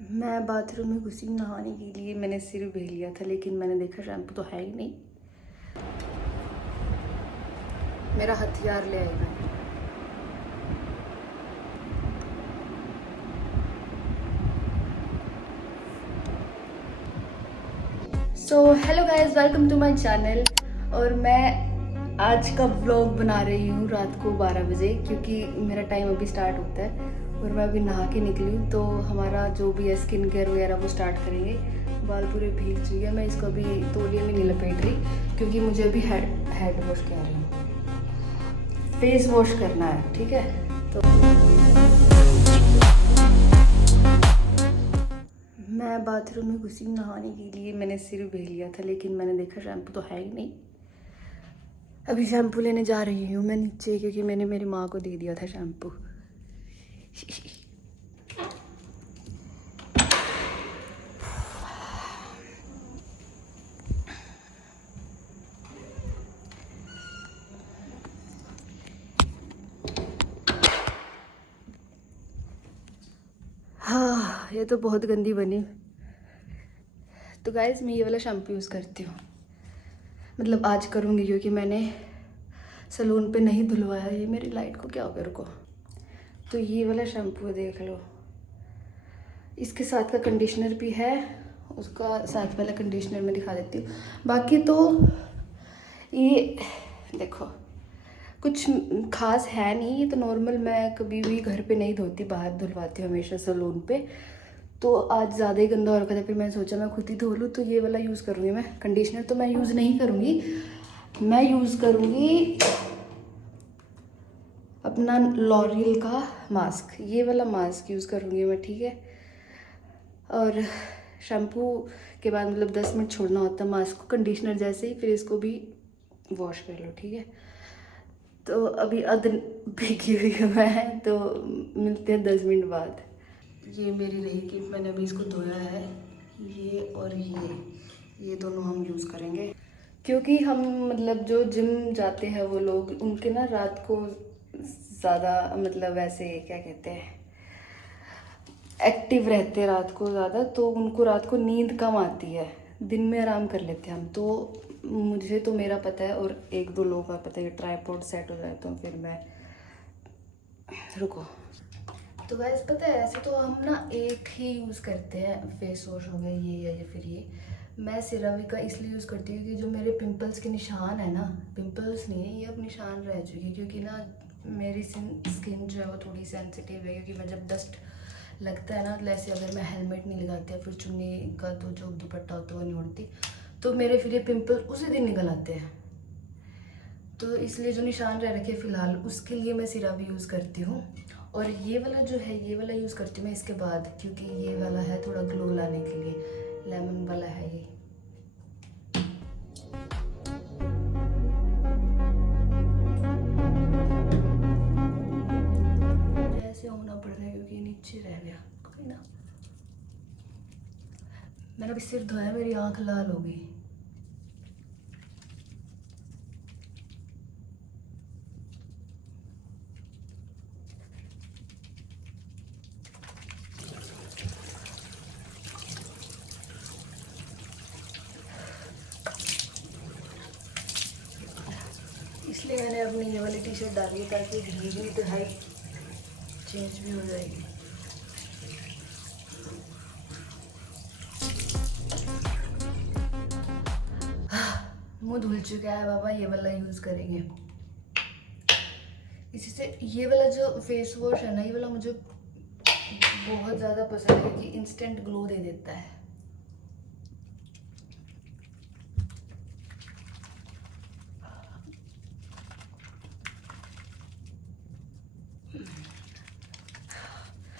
मैं बाथरूम में घुसी नहाने के लिए। मैंने सिर भेल लिया था, लेकिन मैंने देखा शैम्पू तो है ही नहीं। मेरा हथियार ले आई मैं। So hello guys, welcome to my channel. और मैं आज का व्लॉग बना रही हूँ रात को 12 बजे, क्योंकि मेरा टाइम अभी स्टार्ट होता है और मैं अभी नहा के निकली हूँ। तो हमारा जो भी है स्किन केयर वगैरह वो स्टार्ट करेंगे। बाल पूरे भीग चुके हैं। मैं इसको अभी तौलिए में नहीं लपेट रही, क्योंकि मुझे अभी हेड वॉश कह रही हूँ, फेस वॉश करना है। ठीक है, तो मैं बाथरूम में घुसी नहाने के लिए। मैंने सिर भेल लिया था, लेकिन मैंने देखा शैम्पू तो है ही नहीं। अभी शैम्पू लेने जा रही हूँ मैं नीचे, क्योंकि मैंने मेरी माँ को दे दिया था शैम्पू। हाँ, ये तो बहुत गंदी बनी। तो गाइस, मैं ये वाला शैम्पू यूज़ करती हूँ, मतलब आज करूँगी, क्योंकि मैंने सैलून पे नहीं धुलवाया। ये मेरी लाइट को क्या हो गया, रुको। तो ये वाला शैम्पू देख लो, इसके साथ का कंडीशनर भी है। उसका साथ वाला कंडीशनर मैं दिखा देती हूँ। बाकी तो ये देखो, कुछ खास है नहीं। ये तो नॉर्मल, मैं कभी भी घर पे नहीं धोती, बाहर धुलवाती हूँ हमेशा सैलून पे। तो आज ज़्यादा ही गंदा हो रखा था, फिर मैंने सोचा मैं खुद ही धो लूँ। तो ये वाला यूज़ करूँगी मैं। कंडीशनर तो मैं यूज़ नहीं करूँगी, मैं यूज़ करूँगी अपना लॉरियल का मास्क। ये वाला मास्क यूज़ करूँगी मैं, ठीक है। और शैम्पू के बाद मतलब 10 मिनट छोड़ना होता है मास्क को, कंडीशनर जैसे ही, फिर इसको भी वॉश कर लो, ठीक है। तो अभी भीगी हुई हूँ मैं, तो मिलते हैं 10 मिनट बाद। ये मेरी रही कि मैंने अभी इसको धोया है, ये और ये दोनों हम यूज़ करेंगे, क्योंकि हम मतलब जो जिम जाते हैं वो लोग, उनके ना रात को ज़्यादा मतलब ऐसे क्या कहते हैं, एक्टिव रहते हैं रात को ज़्यादा, तो उनको रात को नींद कम आती है, दिन में आराम कर लेते हैं हम। तो मुझे तो मेरा पता है, और एक दो लोगों का पता है, ट्राइपॉड सेट हो जाए तो फिर मैं, रुको। तो गैस पता है, ऐसे तो हम ना एक ही यूज़ करते हैं, फेस वॉश हो गया ये या फिर ये। मैं सिरावी का इसलिए यूज़ करती हूँ कि जो मेरे पिंपल्स के निशान है ना, पिंपल्स नहीं है ये, अब निशान रह चुके हैं, क्योंकि ना मेरी स्किन जो है वो थोड़ी सेंसिटिव है। क्योंकि मैं जब डस्ट लगता है ना, तो ऐसे अगर मैं हेलमेट नहीं लगाती या फिर चुन्नी का तो जो दुपट्टा होता है वो नहीं उड़ती, तो मेरे फिर ये पिंपल उसी दिन निकल आते हैं। तो इसलिए जो निशान रह रखे फ़िलहाल, उसके लिए मैं सिरावी यूज़ करती हूँ। और ये वाला जो है, ये वाला यूज़ करती हूँ मैं इसके बाद, क्योंकि ये वाला है थोड़ा ग्लो लाने के लिए, लेमन वाला है ये। ऐसे होना पड़ रहा है क्योंकि नीचे रह गया, कोई ना। मैंने अभी सिर धोया, मेरी आँख लाल हो गई। इसलिए मैंने अपनी ये वाली टी शर्ट डाली है, ताकि भीगी तो है, चेंज भी हो जाएगी। मुंह धुल चुका है बाबा, ये वाला यूज़ करेंगे। इसी से ये वाला जो फेस वॉश है ना, ये वाला मुझे बहुत ज़्यादा पसंद है, कि इंस्टेंट ग्लो दे देता है।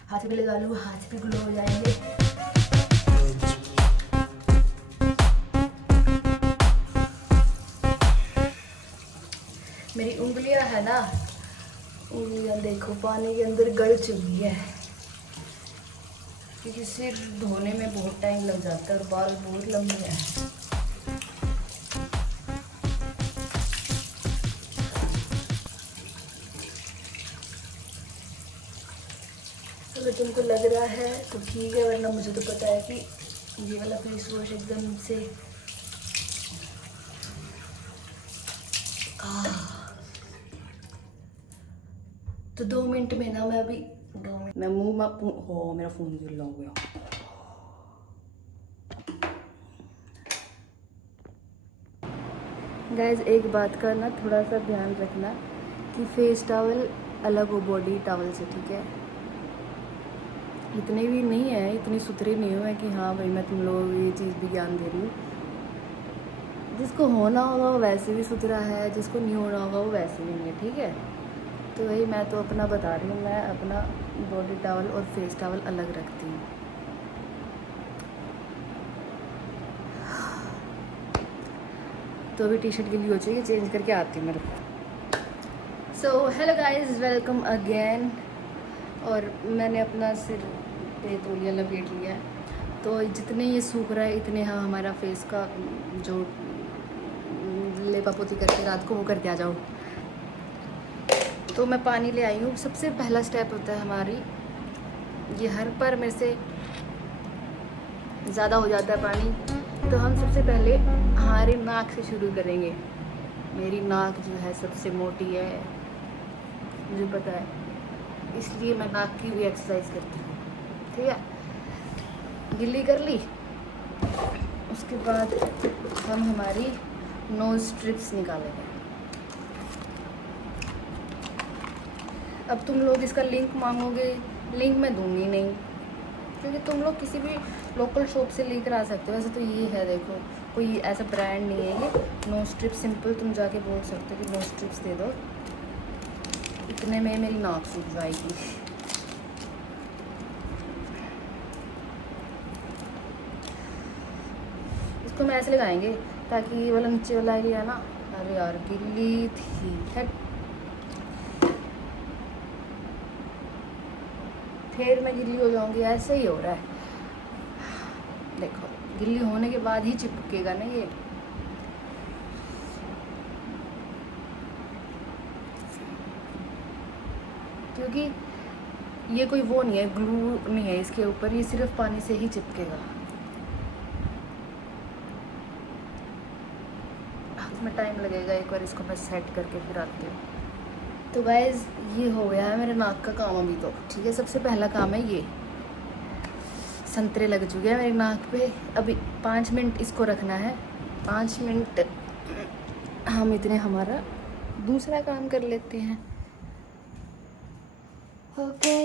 हाथ भी लगा लूँ, हाथ भी ग्लो हो जाएंगे। मेरी उंगलियां है ना, उंगलियां देखो पानी के अंदर गल चुकी है, क्योंकि सिर धोने में बहुत टाइम लग जाता है और बाल बहुत लंबे हैं। अगर तुमको लग रहा है तो ठीक है, वरना मुझे तो पता है कि ये वाला फेस वॉश एकदम से तो 2 मिनट में ना, मैं अभी 2 मिनट मैं मुंह में हो मेरा फ़ोन गिल्ला हो गया। गाइज एक बात का ना थोड़ा सा ध्यान रखना कि फेस टॉवल अलग हो बॉडी टॉवल से, ठीक है। इतने भी नहीं है, इतनी सुथरी नहीं हूँ मैं कि हाँ भाई मैं तुम लोगों को ये चीज़ भी ज्ञान दे रही हूँ। जिसको होना होगा वो वैसे भी सुथरा है, जिसको नहीं होना होगा वो वैसे भी नहीं है, ठीक है। तो वही मैं तो अपना बता रही हूँ, मैं अपना बॉडी टॉवल और फेस टॉवल अलग रखती हूँ। तो अभी टी शर्ट गिली हो चाहिए, चेंज करके आती हूँ मेरे को। सो हेलो गाइज, वेलकम अगेन। और मैंने अपना सिर पे तौलिया लपेट लिया है, तो जितने ये सूख रहा है इतने हाँ हमारा फेस का जो लेपा पोती करके रात को वो करके आ जाओ। तो मैं पानी ले आई हूँ। सबसे पहला स्टेप होता है हमारी, ये हर पर मेरे से ज़्यादा हो जाता है पानी, तो हम सबसे पहले हमारे नाक से शुरू करेंगे। मेरी नाक जो है सबसे मोटी है, मुझे पता है, इसलिए मैं नाक की भी एक्सरसाइज करती हूँ, ठीक है। गिल्ली कर ली, उसके बाद हम हमारी नोज स्ट्रिप्स निकालेंगे। अब तुम लोग इसका लिंक मांगोगे, लिंक मैं दूंगी नहीं, क्योंकि तुम लोग किसी भी लोकल शॉप से लेकर आ सकते हो। वैसे तो ये है, देखो कोई ऐसा ब्रांड नहीं है ये, नो स्ट्रिप सिंपल तुम जाके बोल सकते हो कि नो स्ट्रिप्स दे दो, इतने में मेरी नाक सूख जाएगी। इसको हम ऐसे लगाएंगे ताकि ये वाला नीचे वाला एरिया ना, अरे यार गिल्ली थी है, फिर मैं गिल्ली हो जाऊंगी। ऐसे ही हो रहा है, देखो गिल्ली होने के बाद ही चिपकेगा ना ये। क्योंकि ये कोई वो नहीं है, ग्लू नहीं है इसके ऊपर, ये सिर्फ पानी से ही चिपकेगा। इसमें टाइम लगेगा, एक बार इसको मैं सेट करके फिर आती हूँ। तो गाइज ये हो गया है मेरे नाक का काम अभी तो, ठीक है। सबसे पहला काम है ये, संतरे लग चुके हैं मेरी नाक पे। अभी 5 मिनट इसको रखना है, 5 मिनट हम इतने हमारा दूसरा काम कर लेते हैं। ओके,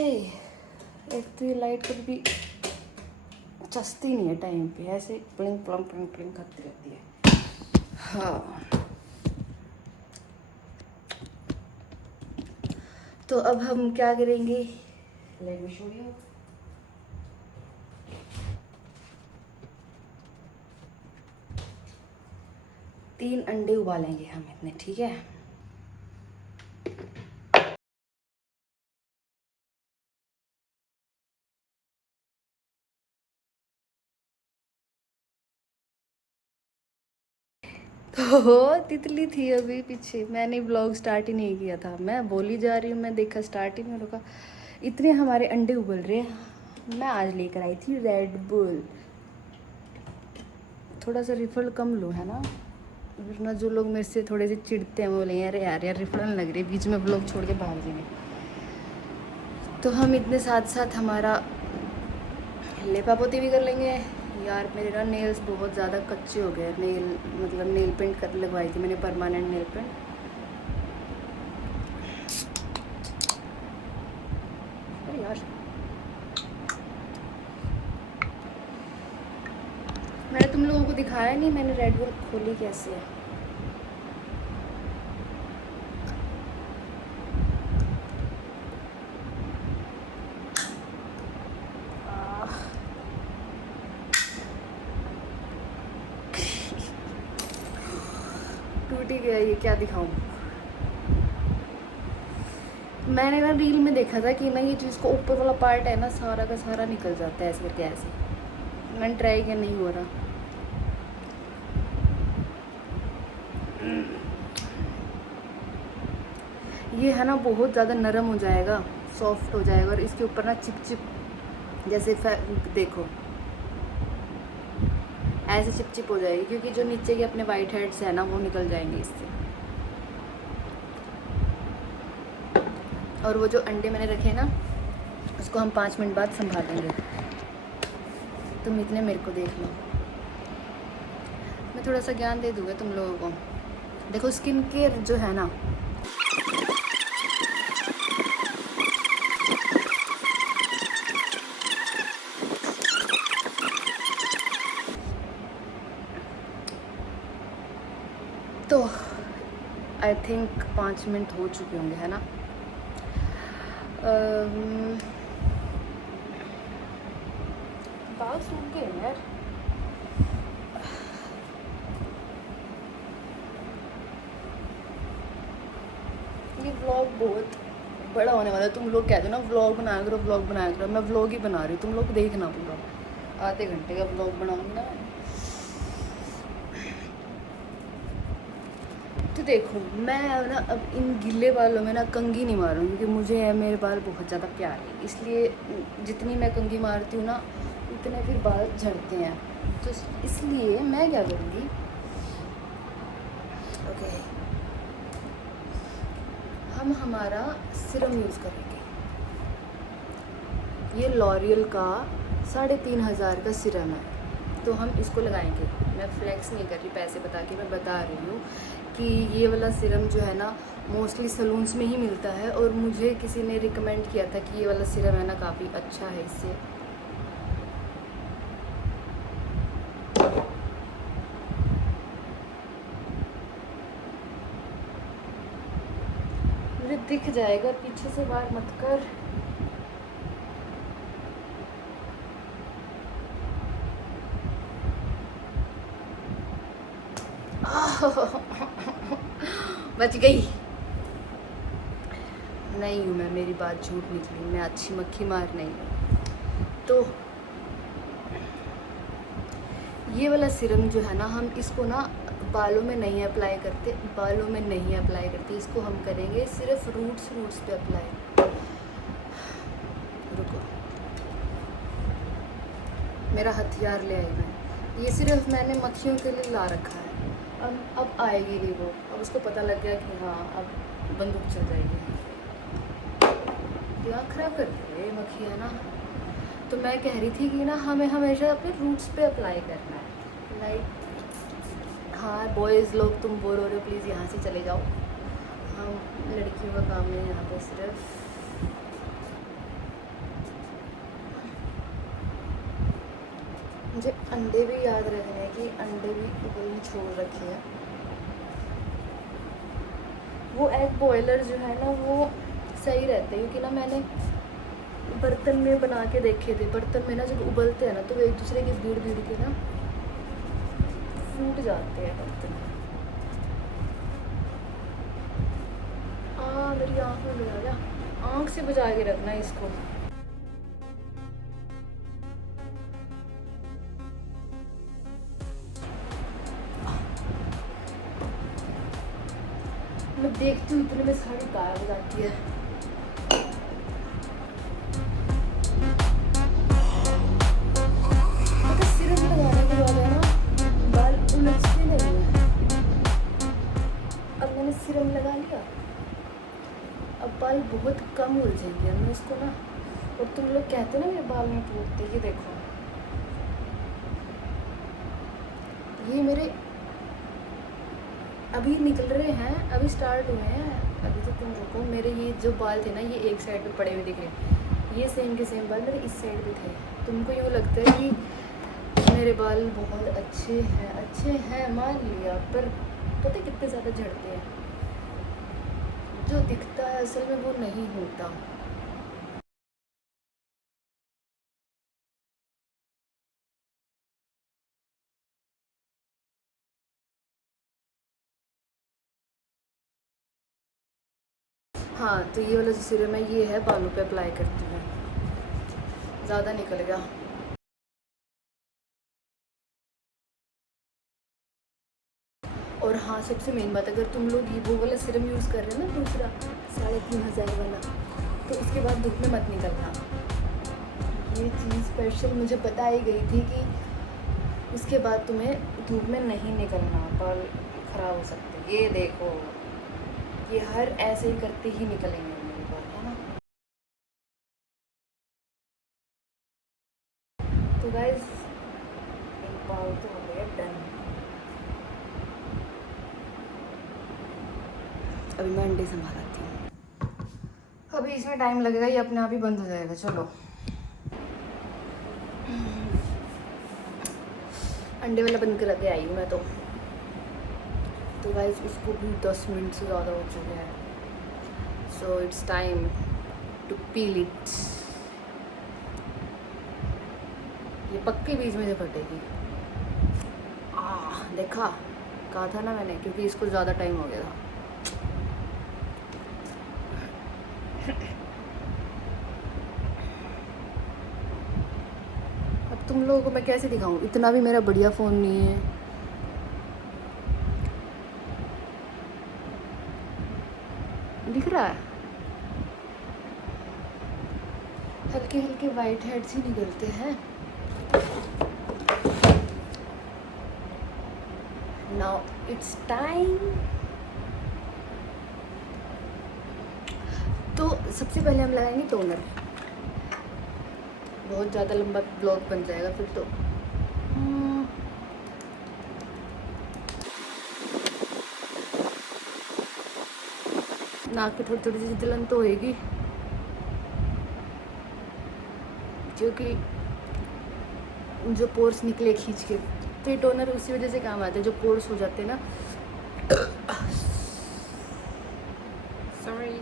एक तो ये लाइट कभी भी चस्ती नहीं है टाइम पे, ऐसे प्लिंग प्लम प्लिंग प्लिंग करती रहती है। हाँ, तो अब हम क्या करेंगे, लेट मी शो यू। तीन अंडे उबालेंगे हम इतने, ठीक है। तो तितली थी अभी पीछे, मैंने ब्लॉग स्टार्ट ही नहीं किया था, मैं बोली जा रही हूँ, मैं देखा स्टार्ट ही नहीं रुका। इतने हमारे अंडे उबल रहे हैं। मैं आज लेकर आई थी रेड बुल, थोड़ा सा रिफल कम लो है ना, वरना जो लोग मेरे से थोड़े से चिढ़ते हैं वो बोलेंगे अरे यार यार रिफल लग रही है, बीच में ब्लॉग छोड़ के भाग जाएंगे। तो हम इतने साथ साथ हमारा लेपा पोती भी कर लेंगे। यार मेरे ना नेल्स बहुत ज़्यादा कच्चे हो गए, नेल मतलब नेल पेंट कर लगवाई थी मैंने, परमानेंट नेल पेंट। अरे यार मैंने तुम लोगों को दिखाया नहीं, मैंने रेड बुल खोली कैसे है। टूट ही गया ये, क्या दिखाऊं। मैंने ना रील में देखा था कि ना ये जो इसको ऊपर वाला पार्ट है ना सारा का सारा निकल जाता है ऐसे करके, ऐसे मैंने ट्राई किया, नहीं हो रहा। ये है ना बहुत ज़्यादा नरम हो जाएगा, सॉफ्ट हो जाएगा, और इसके ऊपर ना चिप चिप जैसे देखो ऐसे चिपचिप हो जाएगी, क्योंकि जो नीचे के अपने वाइट हेड्स है ना वो निकल जाएंगे इससे। और वो जो अंडे मैंने रखे ना उसको हम 5 मिनट बाद संभालेंगे। तुम इतने मेरे को देख लो, मैं थोड़ा सा ज्ञान दे दूँगा तुम लोगों को। देखो स्किन केयर जो है ना, तो आई थिंक 5 मिनट हो चुके होंगे, है ना। बाल सूख गए यार। ये व्लॉग बहुत बड़ा होने वाला है। तुम लोग कहते हो ना व्लॉग बनाया करो, व्लॉग बनाया करो। मैं व्लॉग ही बना रही हूँ, तुम लोग देखना पूरा। आधे घंटे का व्लॉग बनाऊंगी ना। तो देखो मैं ना अब इन गिले बालों में ना कंघी नहीं मारूंगी, क्योंकि मुझे मेरे बाल बहुत ज़्यादा प्यारे, इसलिए जितनी मैं कंघी मारती हूँ ना उतने फिर बाल झड़ते हैं। तो इसलिए मैं क्या करूँगी, ओके, हम हमारा सिरम यूज़ करेंगे। ये लॉरियल का 3500 का सिरम है, तो हम इसको लगाएंगे। मैं फ्लेक्स नहीं कर रही, पैसे बता के मैं बता रही हूँ कि ये वाला सिरम जो है ना मोस्टली सलून्स में ही मिलता है, और मुझे किसी ने रिकमेंड किया था कि ये वाला सिरम है ना काफ़ी अच्छा है। इससे मुझे दिख जाएगा, पीछे से बार मत कर। बच गई। नहीं हूँ मैं, मेरी बात झूठ निकली, मैं अच्छी मक्खी मार नहीं हूँ। तो ये वाला सिरम जो है ना, हम इसको ना बालों में नहीं अप्लाई करते, बालों में नहीं अप्लाई करते, इसको हम करेंगे सिर्फ रूट्स पे अप्लाई। रुको, मेरा हथियार ले आई मैं। ये सिर्फ मैंने मक्खियों के लिए ला रखा है। अब आएगी नहीं वो, अब उसको पता लग गया कि हाँ अब बंदूक चल जाएगी। दिमाग खराब कर रही है मक्खी, है ना। तो मैं कह रही थी कि ना हमें हमेशा अपने रूट्स पे अप्लाई करना है। लाइक हाँ बॉयज़ लोग तुम बोर हो रहे हो, प्लीज़ यहाँ से चले जाओ। हम लड़कियों का काम है यहाँ पे सिर्फ मुझे अंडे भी याद रखने हैं कि अंडे भी उबलने छोड़ रखे हैं। वो एग बॉयलर जो है ना वो सही रहते हैं, क्योंकि ना मैंने बर्तन में बना के देखे थे। बर्तन में ना जब उबलते हैं ना तो वो एक दूसरे के भीड़ के ना फूट जाते हैं बर्तन। मेरी आँख में बजा गया, आँख से बजा के रखना इसको। मैं देखती हूँ इतने में साड़ी गायब हो जाती है। सिरम लगाने के बाद है ना बाल उलझते नहीं है। अब मैंने सिरम लगा लिया, अब बाल बहुत कम उलझेंगे। अब मैं इसको ना, और तुम लोग कहते ना मेरे बाल में टूटते, ये देखो ये मेरे अभी निकल रहे हैं, अभी स्टार्ट हुए हैं। अभी तो तुम रुको, मेरे ये जो बाल थे ना ये एक साइड पे पड़े हुए दिख रहे, ये सेम के सेम बाल मेरे इस साइड पे थे। तुमको यूँ लगता है कि मेरे बाल बहुत अच्छे हैं मान लिया, पर पता है कितने ज़्यादा झड़ते हैं। जो दिखता है असल में वो नहीं होता। हाँ तो ये वाला जो सीरम है ये है बालों पे अप्लाई करती हूँ। ज़्यादा निकल गया। और हाँ सबसे मेन बात, अगर तुम लोग ये वो वाला सिरम यूज़ कर रहे हो ना दूसरा 3500 वाला, तो उसके बाद धूप में मत निकलना। ये चीज़ स्पेशल मुझे बताई गई थी कि उसके बाद तुम्हें धूप में नहीं निकलना, बाल खराब हो सकते हैं। ये देखो, ये हर ऐसे ही करते ही निकलेंगे मेरे बाल, है ना। तो गाइस, एक बाल तो हो गया डन। अभी मैं अंडे संभालती हूँ। अभी इसमें टाइम लगेगा, ये अपने आप ही बंद हो जाएगा। चलो, अंडे वाला बंद करा के आई हूँ मैं तो गाइस इसको भी 10 मिनट से ज़्यादा हो चुके हैं। So it's time to peel it. ये पक्के बीच में से फटेगी। देखा, कहा था ना मैंने, क्योंकि इसको ज़्यादा टाइम हो गया था। अब तुम लोगों को मैं कैसे दिखाऊं, इतना भी मेरा बढ़िया फ़ोन नहीं है। दिख रहा है, हल्के हल्के वाइट हेड्स ही निकलते हैं। Now it's time. तो सबसे पहले हम लगाएंगे टोनर। बहुत ज़्यादा लंबा ब्लॉग बन जाएगा फिर तो। नाक की थोड़ी थोड़ी सी जलन तो होएगी, क्योंकि जो पोर्स निकले खींच के, तो ये टोनर उसी वजह से काम आता है, जो पोर्स हो जाते हैं ना। सॉरी।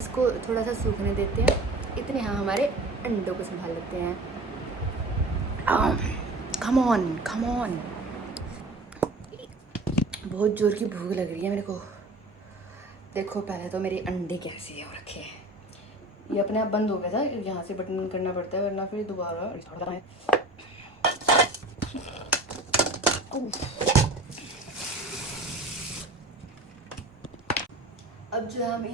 इसको थोड़ा सा सूखने देते हैं, इतने हाँ हमारे अंडों को संभाल लेते हैं। Come on come on. बहुत ज़ोर की भूख लग रही है मेरे को। देखो पहले तो मेरे अंडे कैसे हो रखे हैं। ये अपने आप बंद हो गया था, यहाँ से बटन करना पड़ता है वरना फिर दोबारा स्टार्ट होता है। अब जो है हम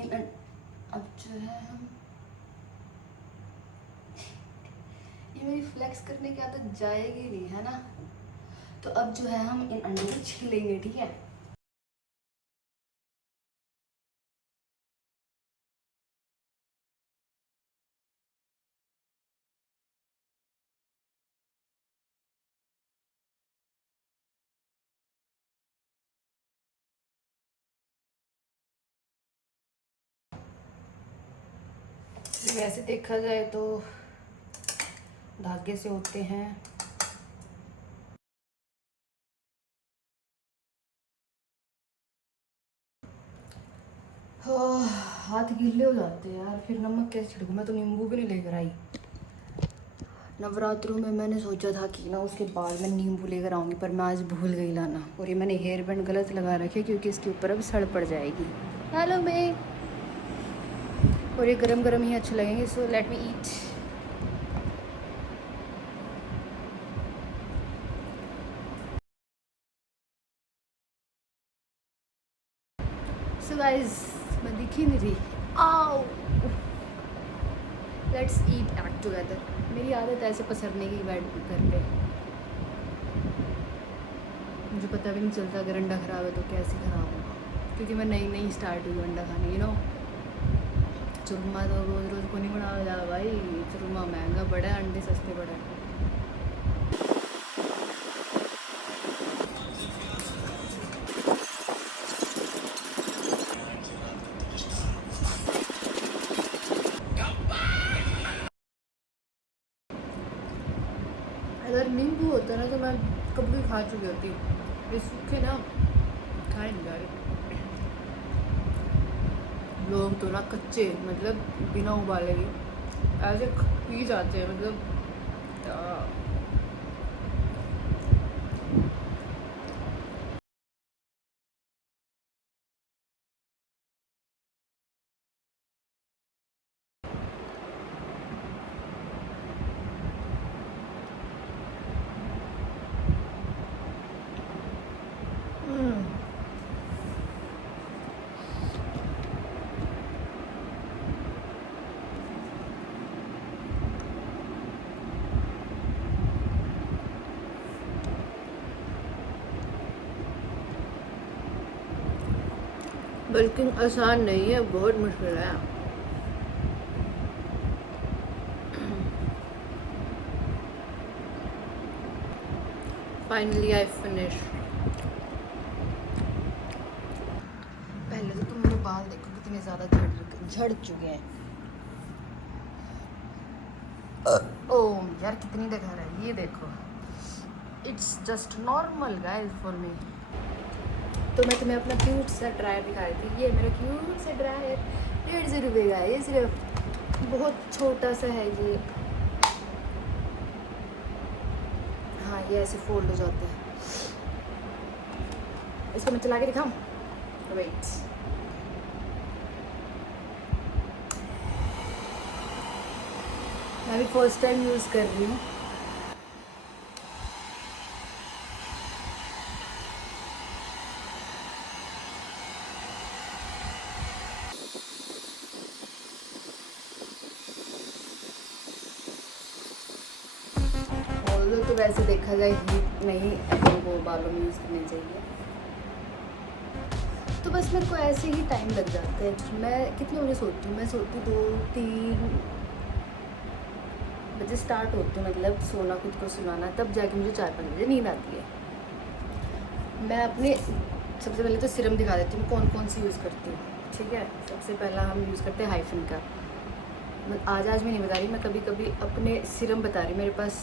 अब जो है हम ये मेरी फ्लेक्स करने की आदत जाएगी नहीं, है ना। तो अब जो है हम इन अंडों को छीलेंगे, ठीक है। वैसे देखा जाए तो धागे से होते हैं। हाथ गीले हो जाते हैं यार, फिर नमक कैसे छिड़कूं। मैं तो नींबू भी नहीं लेकर आई। नवरात्रों में मैंने सोचा था कि ना उसके बाद मैं नींबू लेकर आऊँगी, पर मैं आज भूल गई लाना। और ये मैंने हेयर बैंड गलत लगा रखे क्योंकि इसके ऊपर अब सड़ पड़ जाएगी। हेलो मे। और ये गरम गरम ही अच्छे लगेंगे। सो लेट मी ईट। सो गाइस, मैं दिखी नहीं थी। आओ, लेट्स ईट एक्ट टुगेदर। मेरी आदत है ऐसे पसरने की बेड घर पे। मुझे पता भी नहीं चलता अगर अंडा ख़राब है तो कैसे ख़राब होगा, क्योंकि मैं नई नई स्टार्ट हुई अंडा खाने, चुरमा तो रोज़ रोज़ को नहीं बनाया जा भाई। चुरमा महंगा पड़ा है, अंडे सस्ते पड़े हैं। अगर नींबू होता ना तो मैं कब भी खा चुकी होती। ये सूखे ना खाए नहीं जा रहे लोग तो ना, कच्चे मतलब बिना उबाले ही ऐसे पी जाते हैं, मतलब बल्कि आसान नहीं है, बहुत मुश्किल है। Finally I finish. पहले तो तुम मेरे बाल देखो कितने ज़्यादा झड़ चुके हैं। ओह यार कितनी दिखा रहा है, ये देखो। It's just normal guys for me. तो मैं तुम्हें अपना क्यूट सा ड्रायर दिखा रही थी। ये मेरा क्यूट सा ड्रायर 150 रुपये का है। ये सिर्फ बहुत छोटा सा है ये। हाँ ये ऐसे फोल्ड हो जाता है। इसको मैं चला के दिखाऊं? वेट। मैं भी फर्स्ट टाइम यूज़ कर रही हूँ। तो वैसे देखा जाए हीट नहीं अपन को बालों में यूज़ करनी चाहिए। तो बस मेरे को ऐसे ही टाइम लग जाता है। मैं कितने बजे सोती हूँ? मैं सोती 2-3 बजे स्टार्ट होती हूँ, मतलब सोना खुद को सुनाना, तब जाके मुझे 4-5 बजे नींद आती है। मैं अपने सबसे पहले तो सिरम दिखा देती हूँ कौन कौन सी यूज़ करती हूँ, ठीक है। सबसे पहला हम यूज़ करते हैं हाइफन का। आज मैं नहीं बता रही, मैं कभी कभी अपने सिरम बता रही। मेरे पास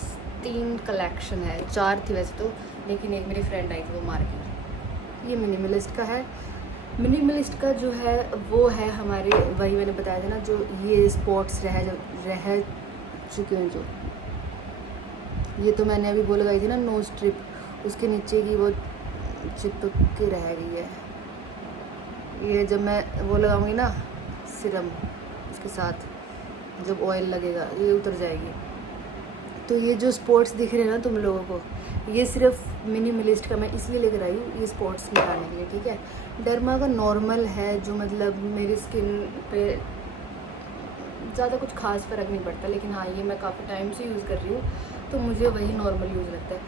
3 कलेक्शन है, 4 थी वैसे तो, लेकिन एक मेरी फ्रेंड आई थी वो मार गई। ये मिनिमलिस्ट का है। मिनिमलिस्ट का जो है वो है हमारे, वही मैंने बताया था ना, जो ये स्पॉट्स रह चुके हैं जो, ये तो मैंने अभी वो लगाई थी ना नो स्ट्रिप, उसके नीचे की वो चिपक के रह गई है। ये जब मैं वो लगाऊंगी ना सिरम, उसके साथ जब ऑयल लगेगा ये उतर जाएगी। तो ये जो स्पॉट्स दिख रहे हैं ना तुम लोगों को, ये सिर्फ मिनिमलिस्ट का मैं इसलिए लेकर आई हूँ, ये स्पॉट्स निकालने के लिए, ठीक है। डर्मा का नॉर्मल है, जो मतलब मेरी स्किन पे ज़्यादा कुछ खास फ़र्क नहीं पड़ता, लेकिन हाँ ये मैं काफ़ी टाइम से यूज़ कर रही हूँ तो मुझे वही नॉर्मल यूज़ लगता है।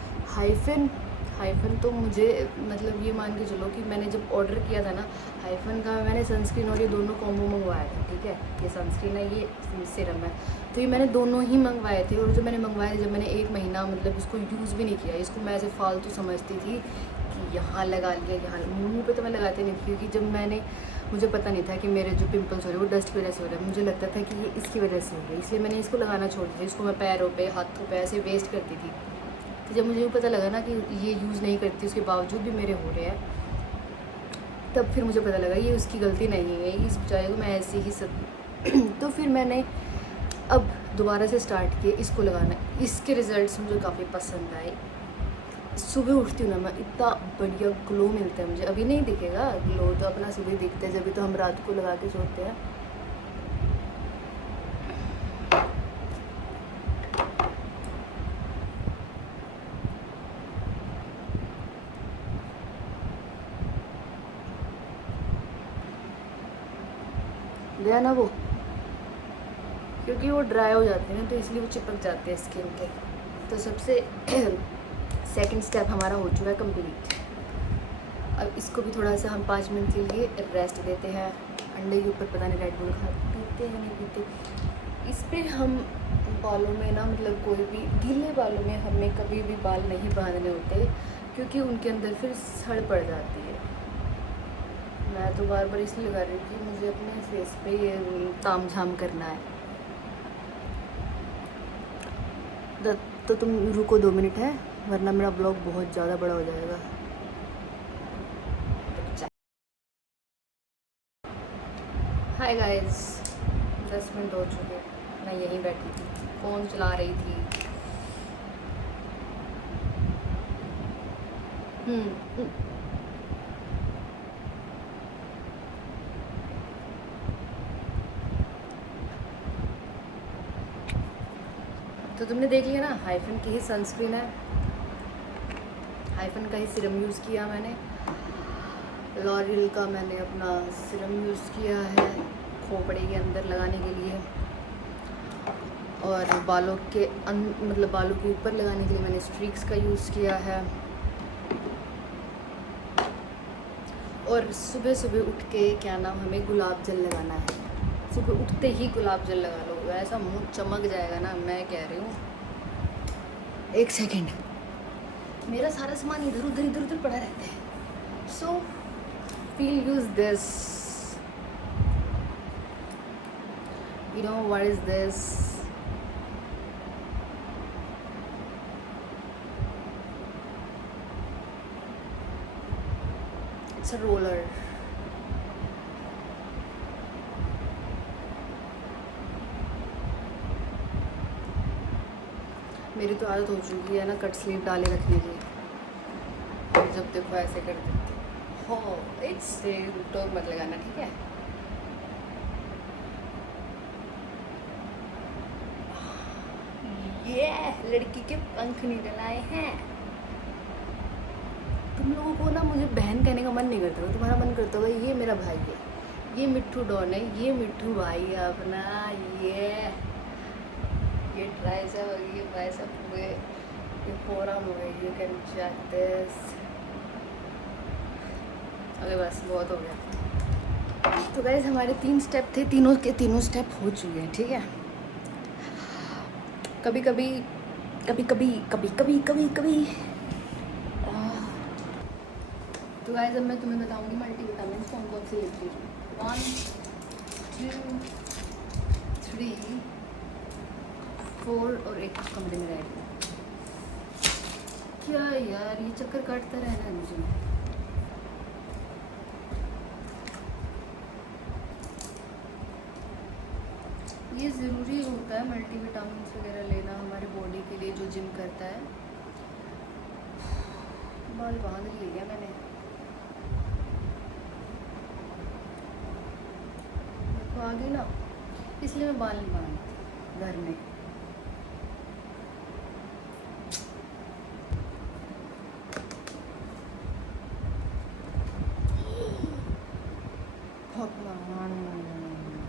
हाइफन तो मुझे मतलब ये मान के चलो कि मैंने जब ऑर्डर किया था ना हाइफन का, मैंने सनस्क्रीन और ये दोनों कॉम्बो मंगवाया था, ठीक है। ये सनस्क्रीन है, ये सिरम है, तो ये मैंने दोनों ही मंगवाए थे। और जो मैंने मंगवाए थे, जब मैंने 1 महीना मतलब इसको यूज़ भी नहीं किया, इसको मैं ऐसे फालतू समझती थी कि यहाँ लगा लिया, यहाँ मुँह पे तो मैं लगाती नहीं थी, क्योंकि जब मुझे पता नहीं था कि मेरे जो पिंपल्स हो रहे हैं वो डस्ट की वजह से हो रहे हैं। मुझे लगता था कि ये इसकी वजह से हो रही है, इसलिए मैंने इसको लगाना छोड़ दिया। इसको मैं पैरों पे, हाथों पे ऐसे वेस्ट करती थी। तो जब मुझे भी पता लगा ना कि ये यूज़ नहीं करती, उसके बावजूद भी मेरे हो रहे हैं, तब फिर मुझे पता लगा ये उसकी गलती नहीं है, इस बेचारे को मैं ऐसे ही सब तो फिर मैंने अब दोबारा से स्टार्ट किए इसको लगाना। इसके रिज़ल्ट्स मुझे काफ़ी पसंद आए। सुबह उठती हूँ ना मैं, इतना बढ़िया ग्लो मिलता है मुझे। अभी नहीं दिखेगा ग्लो, तो अपना सुबह दिखता है, जब तो हम रात को लगा के सोते हैं। गया ना वो, क्योंकि वो ड्राई हो जाते हैं तो इसलिए वो चिपक जाते हैं स्किन के। तो सबसे सेकंड स्टेप हमारा हो चुका है कंप्लीट। अब इसको भी थोड़ा सा हम 5 मिनट के लिए रेस्ट देते हैं। अंडे के ऊपर पता नहीं रेड बुल पीते हैं नहीं पीते। इस पर हम बालों में ना, मतलब कोई भी गीले बालों में हमें कभी भी बाल नहीं बांधने होते, क्योंकि उनके अंदर फिर सड़ पड़ जाती है। मैं तो बार बार इसलिए लगा रही थी, मुझे अपने फेस पे ये ताम झाम करना है। तो तुम रुको 2 मिनट है, वरना मेरा ब्लॉग बहुत ज़्यादा बड़ा हो जाएगा। हाय गाइस, 10 मिनट हो चुके, मैं यहीं बैठी थी, फ़ोन चला रही थी। तो तुमने देख लिया ना, हाइफन की ही सनस्क्रीन है, हाइफन का ही सिरम यूज़ किया मैंने, लॉरियल का मैंने अपना सिरम यूज़ किया है खोपड़े के अंदर लगाने के लिए, और बालों के मतलब बालों के ऊपर लगाने के लिए मैंने स्ट्रीक्स का यूज़ किया है। और सुबह सुबह उठ के क्या नाम, हमें गुलाब जल लगाना है। सुबह उठते ही गुलाब जल लगा लो, ऐसा मुंह चमक जाएगा ना, मैं कह रही हूँ। एक सेकेंड, मेरा सारा सामान इधर उधर पड़ा रहता है। So feel use this, you know what is this? It's a roller. मेरी तो आदत हो चुकी है ना कट स्लीव डाले रखने की, जब देखो ऐसे कर देती हो। इट्स टोक मत लगाना, ठीक है? ये लड़की के पंख नहीं डलाए हैं। तुम लोगों को ना मुझे बहन कहने का मन नहीं करता होगा, तुम्हारा मन करता होगा ये मेरा भाई है, ये मिट्ठू डॉन है, ये मिट्ठू भाई है अपना, ये ट्राइसेप हो गई, ये बाइसेप हो गए, ये फोरआर्म हो गई, ये कैन चेक दिस। अरे बस बहुत हो गया। तो गाइस हमारे 3 स्टेप थे, तीनों के तीनों स्टेप हो चुके हैं, ठीक है? कभी कभी तो गाइस अब मैं तुम्हें बताऊंगी मल्टीविटामिन कौन कौन सी लेती हूँ। 1 2 3 4 और एक कमरे में रह गया। क्या यार, ये चक्कर काटता रहना है मुझे। ये ज़रूरी होता है मल्टीविटामिन वगैरह लेना हमारे बॉडी के लिए, जो जिम करता है। बाल बांध लिया मैंने, देखो आ गई ना, इसलिए मैं बाल नहीं बांधती घर में।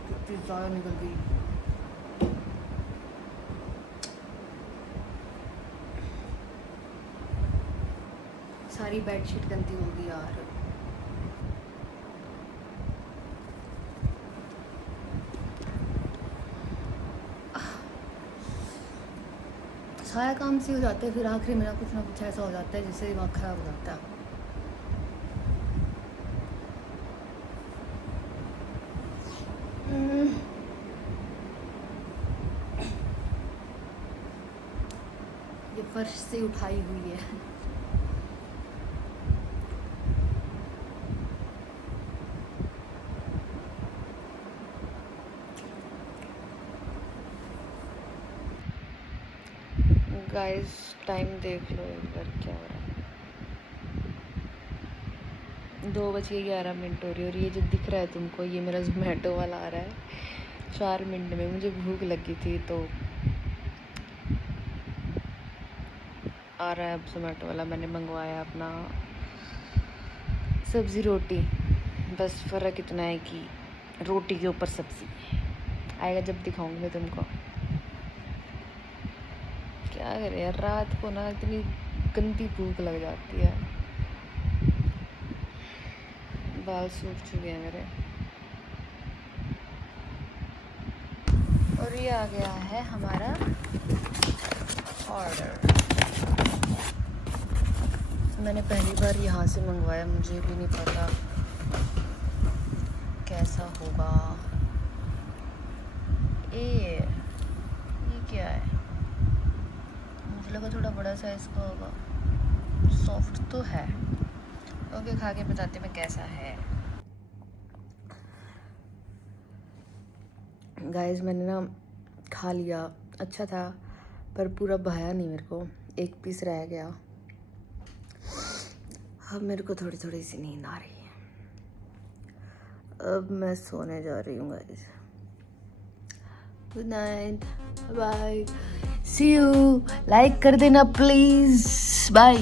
कितनी ज़्यादा निकल गई। सारी बेडशीट गंदी होगी यार। सारा काम से हो जाता है, फिर आखिरी मेरा कुछ ना कुछ ऐसा हो जाता है जिससे दिमाग खराब हो जाता है। ये फर्श से उठाई हुई है। गाइस टाइम देख लो एक बार क्या हो रहा है। 2:11 हो रही है और ये जो दिख रहा है तुमको, ये मेरा जोमेटो वाला आ रहा है। 4 मिनट में मुझे भूख लगी थी तो आ रहा है अब जोमेटो वाला। मैंने मंगवाया अपना सब्ज़ी रोटी, बस फ़र्क इतना है कि रोटी के ऊपर सब्ज़ी आएगा, जब दिखाऊंगी मैं तुमको। क्या करें यार, रात को ना इतनी गंदी भूख लग जाती है। बाल सूख चुके हैं मेरे। और ये आ गया है हमारा ऑर्डर। मैंने पहली बार यहाँ से मंगवाया, मुझे भी नहीं पता कैसा होगा। ये क्या है? मुझे लगा थोड़ा बड़ा साइज का होगा। सॉफ्ट तो है। ओके, खा के बताते मैं कैसा है। गाइस मैंने ना खा लिया, अच्छा था पर पूरा भाया नहीं मेरे को, एक पीस रह गया। अब मेरे को थोड़ी थोड़ी सी नींद आ रही है, अब मैं सोने जा रही हूँ guys. Good night, bye, see you. Like कर देना प्लीज़, बाय।